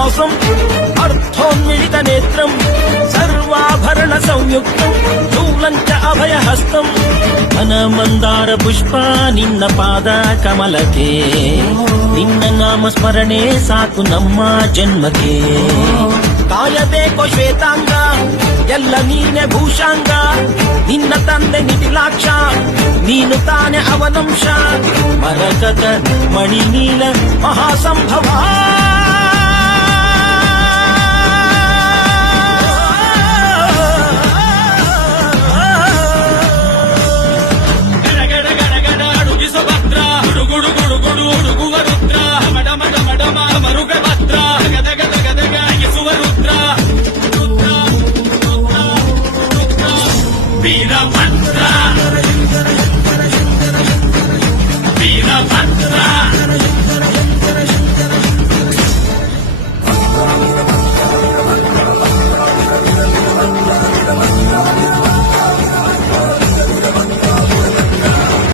हासम् अर्थोन्मिलित नेत्रम् सर्वाभरण संयुक्तम् शूलम् च अभयहस्तम् मनमन्दार पुष्पा निन्न पाद कमलके ನಿನ್ನ ನಾಮ ಸ್ಮರಣೆ ಸಾಕು ನಮ್ಮ ಜನ್ಮಕ್ಕೆ ಕಾಯಬೇಕು ಶ್ವೇತಾಂಗ ಎಲ್ಲ ನೀನೆ ಭೂಷಾಂಗ ನಿನ್ನ ತಂದೆ ನಿಟಿಲಾಕ್ಷ ನೀನು ತಾನೆ ಅವನಂಶ ಮರಕತ ಮಣಿ ನೀಲ ಮಹಾಸಂಭವ Veerabhadra